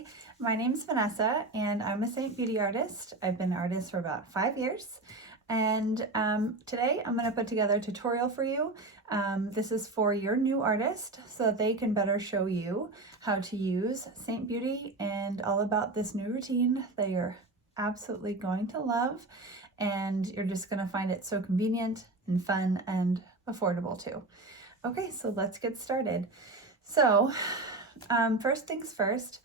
Hi, my name's Vanessa and I'm a SEINT Beauty artist. I've been an artist for about 5 years, and today I'm going to put together a tutorial for you. This is for your new artist so that they can better show you how to use SEINT Beauty and all about this new routine that you're absolutely going to love, and you're just going to find it so convenient and fun and affordable too. Okay, so let's get started. So first things first,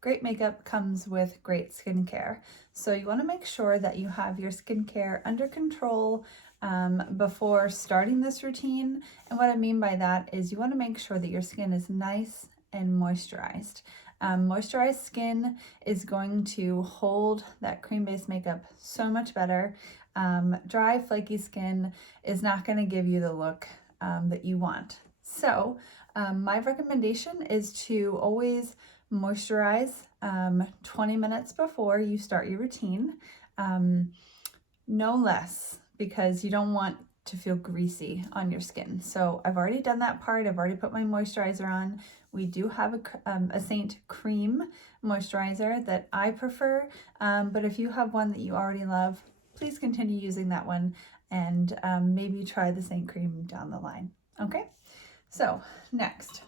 great makeup comes with great skincare. So you want to make sure that you have your skincare under control before starting this routine. And what I mean by that is you want to make sure that your skin is nice and moisturized. Moisturized skin is going to hold that cream-based makeup so much better. Dry, flaky skin is not going to give you the look that you want. So my recommendation is to always moisturize 20 minutes before you start your routine, no less, because you don't want to feel greasy on your skin. So I've already done that part. I've already put my moisturizer on. We do have a SEINT cream moisturizer that I prefer, but if you have one that you already love, please continue using that one and maybe try the SEINT cream down the line. Okay, so next,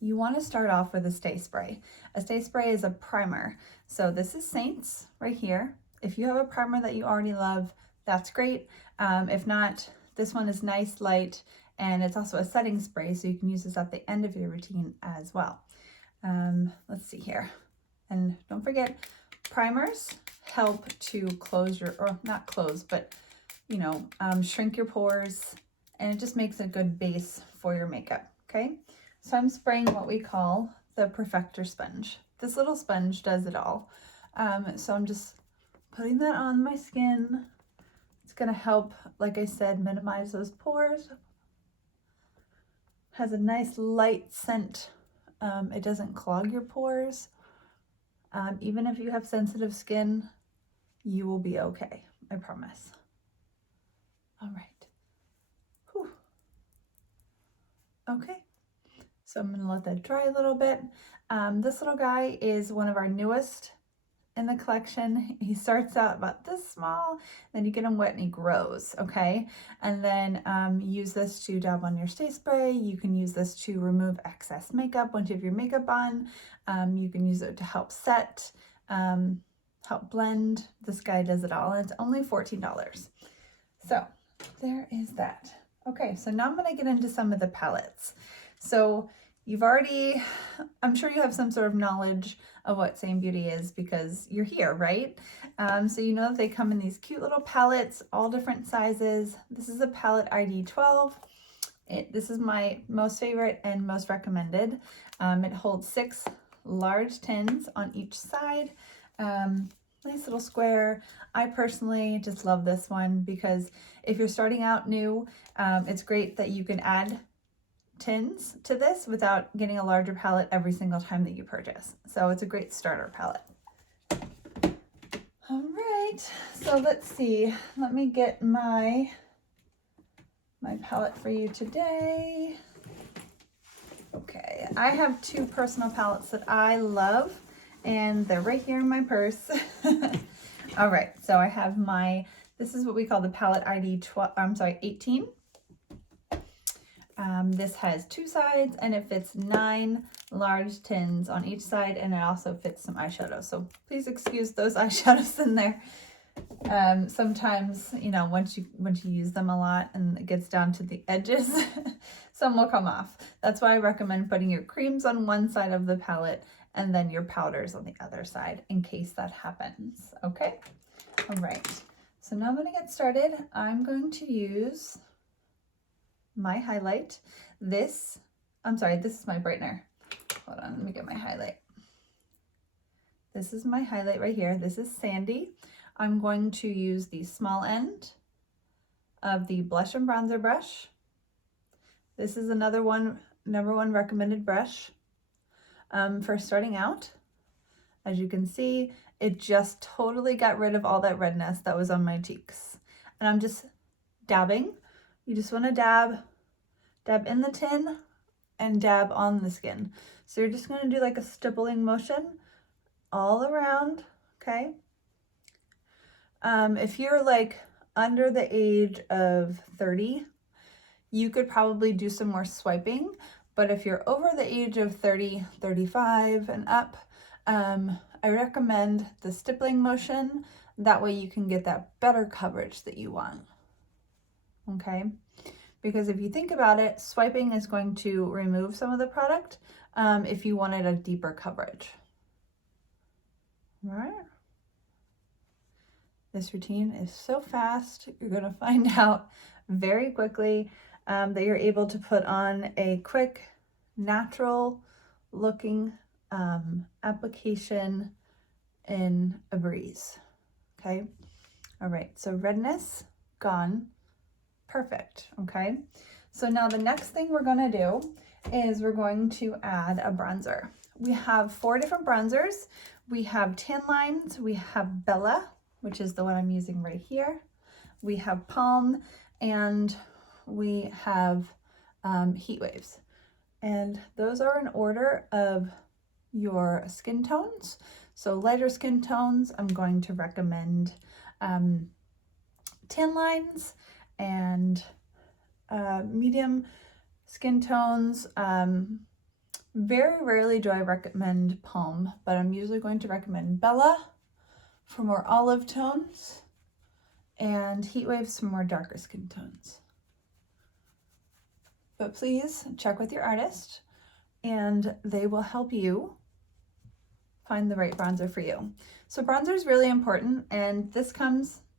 you want to start off with a stay spray. A stay spray is a primer. So this is SEINT's right here. If you have a primer that you already love, that's great. If not, this one is nice, light, and it's also a setting spray, so you can use this at the end of your routine as well. Let's see here. And don't forget, primers help to close your, or not close, but shrink your pores, and it just makes a good base for your makeup, okay? So I'm spraying what we call the Perfector sponge. This little sponge does it all. So I'm just putting that on my skin. It's gonna help, like I said, minimize those pores. Has a nice light scent. It doesn't clog your pores. Even if you have sensitive skin, you will be okay, I promise. All right. Whew. Okay. So I'm gonna let that dry a little bit. This little guy is one of our newest in the collection. He starts out about this small, then you get him wet and he grows, okay? And then use this to dab on your stay spray. You can use this to remove excess makeup once you have your makeup on. You can use it to help set, help blend. This guy does it all, and it's only $14. So there is that. Okay, so now I'm gonna get into some of the palettes. So I'm sure you have some sort of knowledge of what SEINT Beauty is because you're here, right? So you know that they come in these cute little palettes, all different sizes. This is a palette ID 12. This is my most favorite and most recommended. It holds 6 large tins on each side. Nice little square. I personally just love this one because if you're starting out new, it's great that you can add tins to this without getting a larger palette every single time that you purchase. So it's a great starter palette. All right, so let's see. Let me get my palette for you today. Okay, I have 2 personal palettes that I love, and they're right here in my purse. All right, so I have this is what we call the palette ID 18. This has 2 sides and it fits 9 large tins on each side, and it also fits some eyeshadow. So please excuse those eyeshadows in there. Sometimes, once you use them a lot and it gets down to the edges, some will come off. That's why I recommend putting your creams on one side of the palette and then your powders on the other side in case that happens, okay? All right, so now I'm gonna get started. I'm going to use my highlight. This is my brightener. Hold on, let me get my highlight. This is my highlight right here. This is Sandy. I'm going to use the small end of the blush and bronzer brush. This is another number one recommended brush for starting out. As you can see, it just totally got rid of all that redness that was on my cheeks. And I'm just dabbing. You just want to dab in the tin and dab on the skin. So you're just going to do like a stippling motion all around, okay? If you're like under the age of 30, you could probably do some more swiping, but if you're over the age of 30, 35 and up, I recommend the stippling motion. That way you can get that better coverage that you want, okay? Because if you think about it, swiping is going to remove some of the product if you wanted a deeper coverage. All right. This routine is so fast, you're gonna find out very quickly that you're able to put on a quick, natural looking application in a breeze, okay? All right, so redness, gone, perfect, okay? So now the next thing we're gonna do is we're going to add a bronzer. We have 4 different bronzers. We have Tan Lines, we have Bella, which is the one I'm using right here. We have Palm, and we have Heat Waves. And those are in order of your skin tones. So lighter skin tones, I'm going to recommend Tan Lines, and medium skin tones, very rarely do I recommend Palm, but I'm usually going to recommend Bella for more olive tones, and Heat Waves for more darker skin tones. But please check with your artist and they will help you find the right bronzer for you. So bronzer is really important, and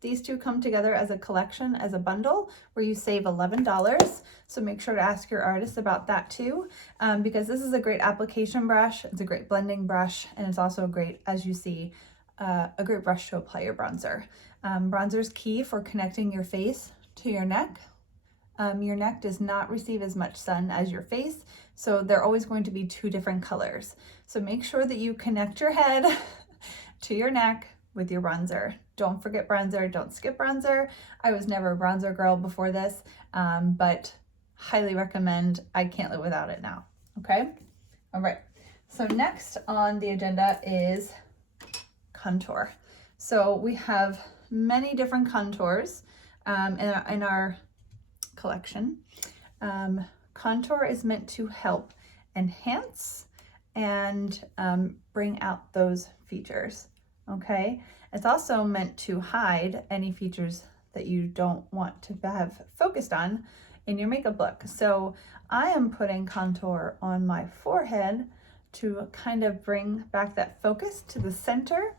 these two come together as a collection, as a bundle, where you save $11. So make sure to ask your artist about that too, because this is a great application brush, it's a great blending brush, and it's also a great, as you see, a great brush to apply your bronzer. Bronzer is key for connecting your face to your neck. Your neck does not receive as much sun as your face, so they're always going to be 2 different colors. So make sure that you connect your head to your neck with your bronzer. Don't forget bronzer, don't skip bronzer. I was never a bronzer girl before this, but highly recommend. I can't live without it now, okay? All right, so next on the agenda is contour. So we have many different contours in our collection. Contour is meant to help enhance and bring out those features, okay? It's also meant to hide any features that you don't want to have focused on in your makeup look. So I am putting contour on my forehead to kind of bring back that focus to the center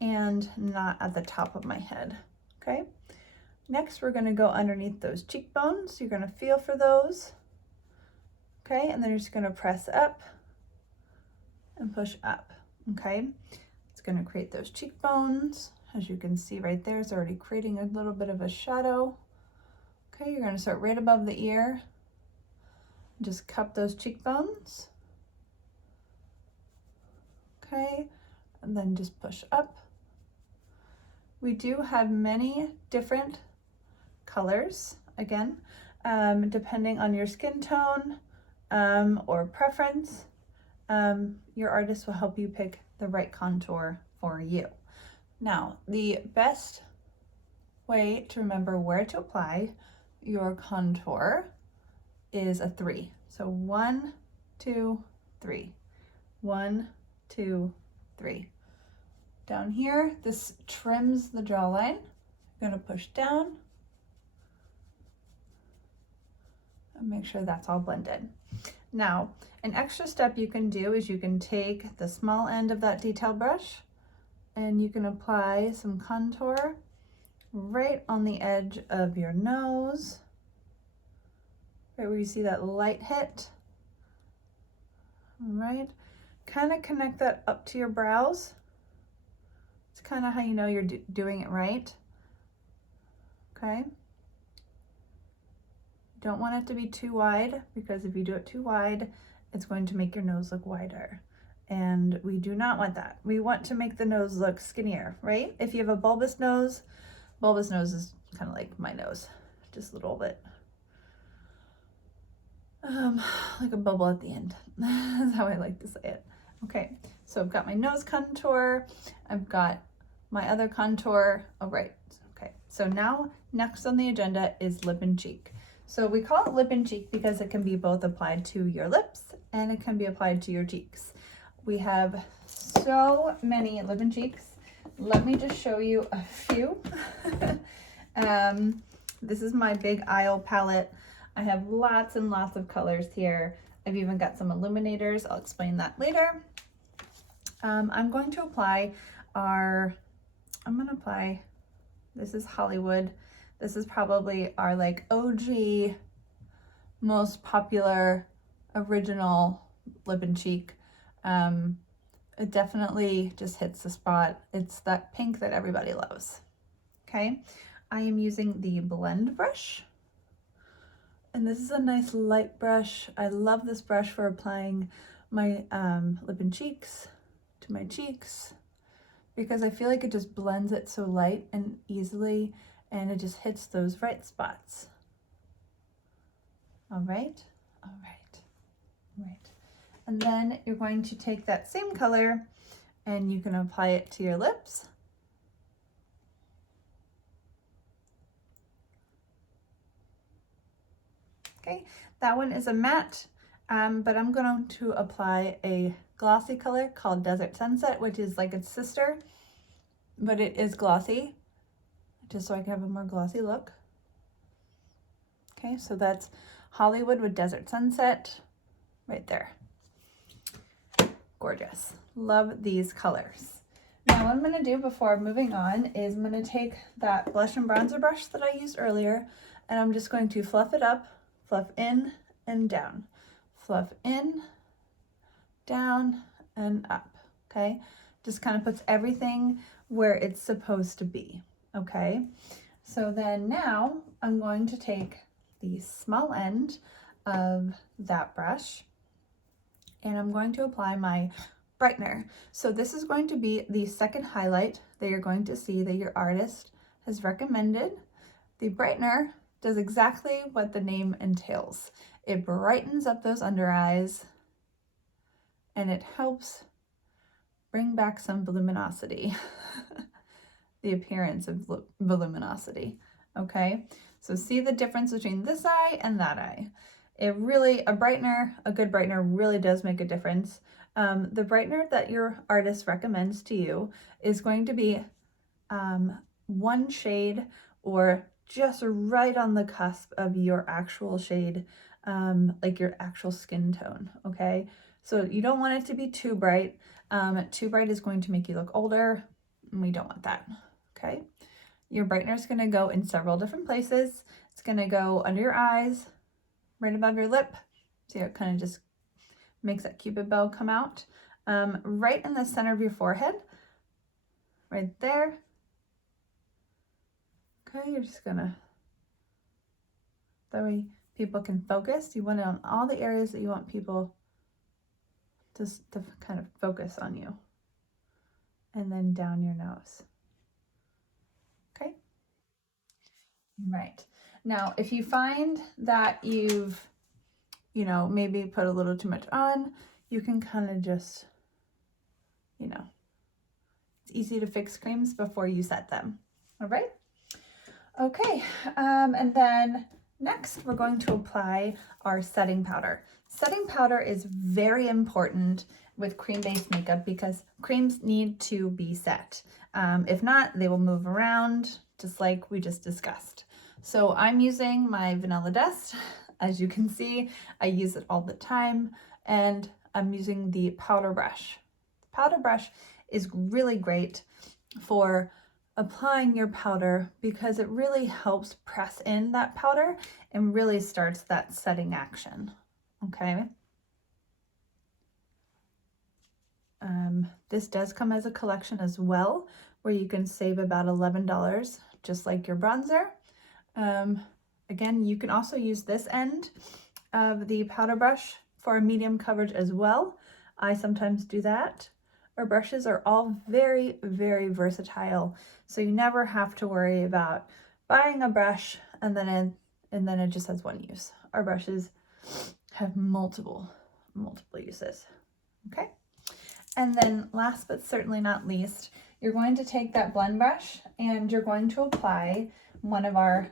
and not at the top of my head, okay? Next, we're gonna go underneath those cheekbones. You're gonna feel for those, okay? And then you're just gonna press up and push up, okay? It's gonna create those cheekbones. As you can see right there, it's already creating a little bit of a shadow. Okay, you're gonna start right above the ear. Just cup those cheekbones. Okay, and then just push up. We do have many different colors, again, depending on your skin tone or preference. Your artist will help you pick the right contour for you. Now, the best way to remember where to apply your contour is a 3. So 1, 2, 3. 1, 2, 3. Down here, this trims the jawline. I'm gonna push down and make sure that's all blended. Now, an extra step you can do is you can take the small end of that detail brush and you can apply some contour right on the edge of your nose, right where you see that light hit. All right, kind of connect that up to your brows. It's kind of how you know you're doing it right, okay? Don't want it to be too wide, because if you do it too wide, it's going to make your nose look wider. And we do not want that. We want to make the nose look skinnier, right? If you have a bulbous nose is kind of like my nose, just a little bit like a bubble at the end. That's how I like to say it. Okay, so I've got my nose contour, I've got my other contour. Oh, right. Okay, so now next on the agenda is lip and cheek. So we call it lip and cheek because it can be both applied to your lips and it can be applied to your cheeks. We have so many lip and cheeks. Let me just show you a few. This is my Big Isle palette. I have lots and lots of colors here. I've even got some illuminators. I'll explain that later. I'm going to apply this is Hollywood. This is probably our like OG, most popular, original lip and cheek. It definitely just hits the spot. It's that pink that everybody loves. Okay, I am using the blend brush. And this is a nice light brush. I love this brush for applying my lip and cheeks to my cheeks because I feel like it just blends it so light and easily and it just hits those right spots. All right, all right, all right. And then you're going to take that same color and you can apply it to your lips. Okay, that one is a matte, but I'm going to apply a glossy color called Desert Sunset, which is like its sister, but it is glossy, just so I can have a more glossy look. Okay, so that's Hollywood with Desert Sunset right there. Gorgeous. Love these colors. Now what I'm going to do before moving on is I'm going to take that blush and bronzer brush that I used earlier, and I'm just going to fluff it up. Fluff in and down, fluff in, down, and up, okay? Just kind of puts everything where it's supposed to be, okay? So then now I'm going to take the small end of that brush and I'm going to apply my brightener. So this is going to be the second highlight that you're going to see that your artist has recommended. The brightener does exactly what the name entails. It brightens up those under eyes and it helps bring back some voluminosity, the appearance of voluminosity, okay? So see the difference between this eye and that eye. A good brightener really does make a difference. The brightener that your artist recommends to you is going to be one shade or just right on the cusp of your actual shade, like your actual skin tone, okay? So you don't want it to be too bright. Too bright is going to make you look older, and we don't want that, okay? Your brightener is gonna go in several different places. It's gonna go under your eyes, right above your lip. See how it kind of just makes that cupid bow come out. Right in the center of your forehead, right there. Okay, you're just gonna, that way people can focus. You want it on all the areas that you want people to kind of focus on you. And then down your nose. Okay? Right. Now, if you find that you've, maybe put a little too much on, you can kind of just, it's easy to fix creams before you set them. All right? Okay, and then next we're going to apply our setting powder. Setting powder is very important with cream-based makeup because creams need to be set. If not, they will move around just like we just discussed. So I'm using my Vanilla Dust. As you can see, I use it all the time, and I'm using the powder brush. The powder brush is really great for applying your powder because it really helps press in that powder and really starts that setting action, okay? This does come as a collection as well, where you can save about $11, just like your bronzer. Again, you can also use this end of the powder brush for a medium coverage as well. I sometimes do that. Our brushes are all very, very versatile, so you never have to worry about buying a brush and then it just has one use. Our brushes have multiple uses. Okay. And then last but certainly not least, you're going to take that blend brush and you're going to apply one of our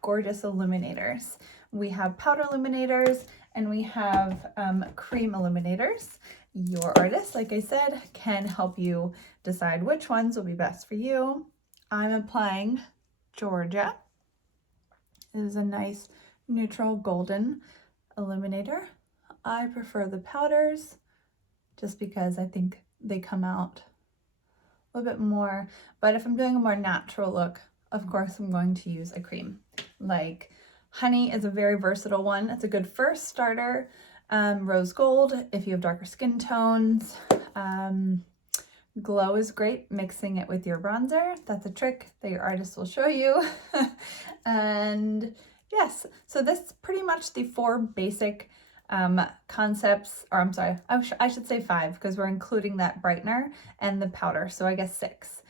gorgeous illuminators. We have powder illuminators and we have cream illuminators. Your artist, like I said, can help you decide which ones will be best for you. I'm applying Georgia. It is a nice neutral golden illuminator. I prefer the powders just because I think they come out a little bit more, but if I'm doing a more natural look, of course I'm going to use a cream. Like Honey is a very versatile one. It's a good first starter. Rose Gold, if you have darker skin tones. Glow is great, mixing it with your bronzer. That's a trick that your artist will show you. And yes, so this is pretty much the 4 basic concepts, or I'm sorry, I should say 5 because we're including that brightener and the powder, so I guess 6.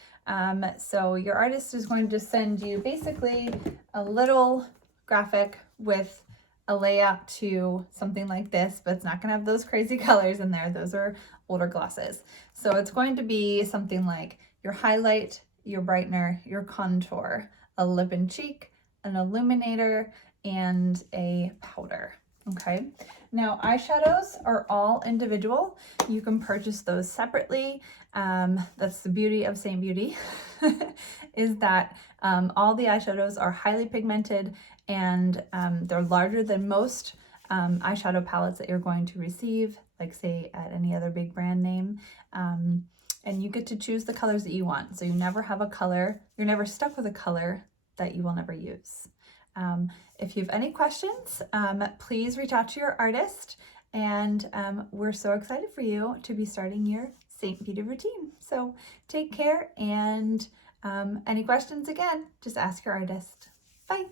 So your artist is going to send you basically a little graphic with a layout to something like this, but it's not going to have those crazy colors in there. Those are older glosses. So it's going to be something like your highlight, your brightener, your contour, a lip and cheek, an illuminator, and a powder. Okay, now eyeshadows are all individual. You can purchase those separately. That's the beauty of SEINT Beauty, is that all the eyeshadows are highly pigmented and they're larger than most eyeshadow palettes that you're going to receive, like say at any other big brand name. And you get to choose the colors that you want. So you never have a color, you're never stuck with a color that you will never use. If you have any questions, please reach out to your artist, and we're so excited for you to be starting your SEINT Beauty routine. So take care, and any questions, again, just ask your artist. Bye.